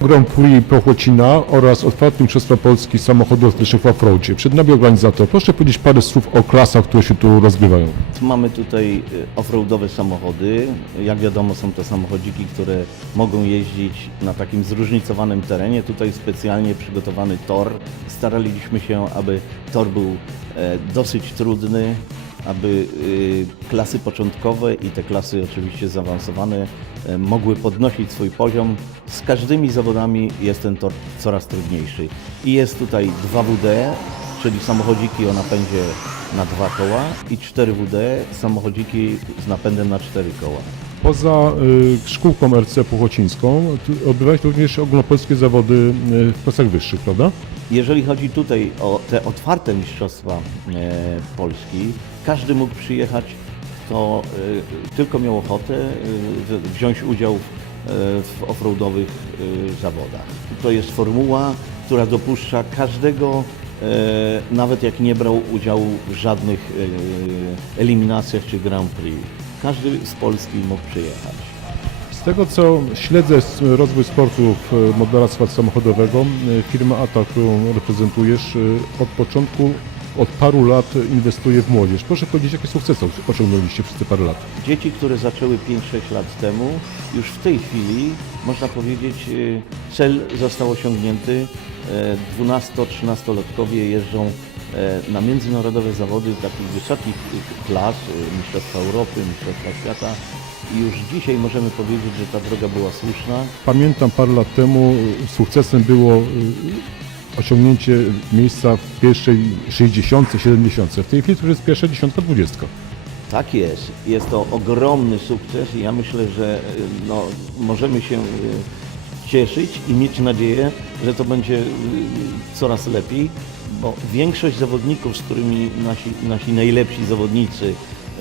Grand Prix Prochocina oraz otwartym Mistrzostwa Polski samochodów elektrycznych w offroadzie. Przed nami organizator. Proszę powiedzieć parę słów o klasach, które się tu rozgrywają. Mamy tutaj y, offroadowe samochody. Jak wiadomo są to samochodziki, które mogą jeździć na takim zróżnicowanym terenie. Tutaj specjalnie przygotowany tor. Staraliśmy się, aby tor był e, dosyć trudny, aby y, klasy początkowe i te klasy oczywiście zaawansowane e, mogły podnosić swój poziom. Z każdymi zawodami jest ten tor coraz trudniejszy. I jest tutaj 2WD, czyli samochodziki o napędzie na dwa koła i 4WD, samochodziki z napędem na cztery koła. Poza y, szkółką RC odbywają się również ogólnopolskie zawody y, w klasach wyższych, prawda? Jeżeli chodzi tutaj o te otwarte mistrzostwa e, Polski, każdy mógł przyjechać, kto e, tylko miał ochotę e, wziąć udział w offroadowych zawodach. To jest formuła, która dopuszcza każdego, nawet jak nie brał udziału w żadnych eliminacjach czy Grand Prix. Każdy z Polski mógł przyjechać. Tego co śledzę rozwój sportu w e, modelarstwa samochodowego, y, firma ATA, którą reprezentujesz, y, od początku, od paru lat inwestuje w młodzież. Proszę powiedzieć, jakie sukcesy osiągnęliście przez te parę lat? Dzieci, które zaczęły 5-6 lat temu, już w tej chwili, można powiedzieć, y, cel został osiągnięty. E, 12-13-latkowie jeżdżą e, na międzynarodowe zawody takich wysokich klas, Mistrzostwa Europy, Mistrzostwa Świata. I już dzisiaj możemy powiedzieć, że ta droga była słuszna. Pamiętam parę lat temu y, sukcesem było y, osiągnięcie miejsca w pierwszej 60, 70. W tej chwili to jest pierwsza dziesiątka, dwudziestka. Tak jest. Jest to ogromny sukces i ja myślę, że y, no, możemy się cieszyć i mieć nadzieję, że to będzie coraz lepiej, bo większość zawodników, z którymi nasi, nasi najlepsi zawodnicy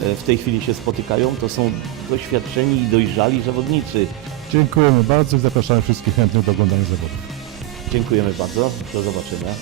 E, w tej chwili się spotykają, to są doświadczeni i dojrzali zawodnicy. Dziękujemy bardzo i zapraszamy wszystkich chętnych do oglądania zawodów. Dziękujemy bardzo, do zobaczenia.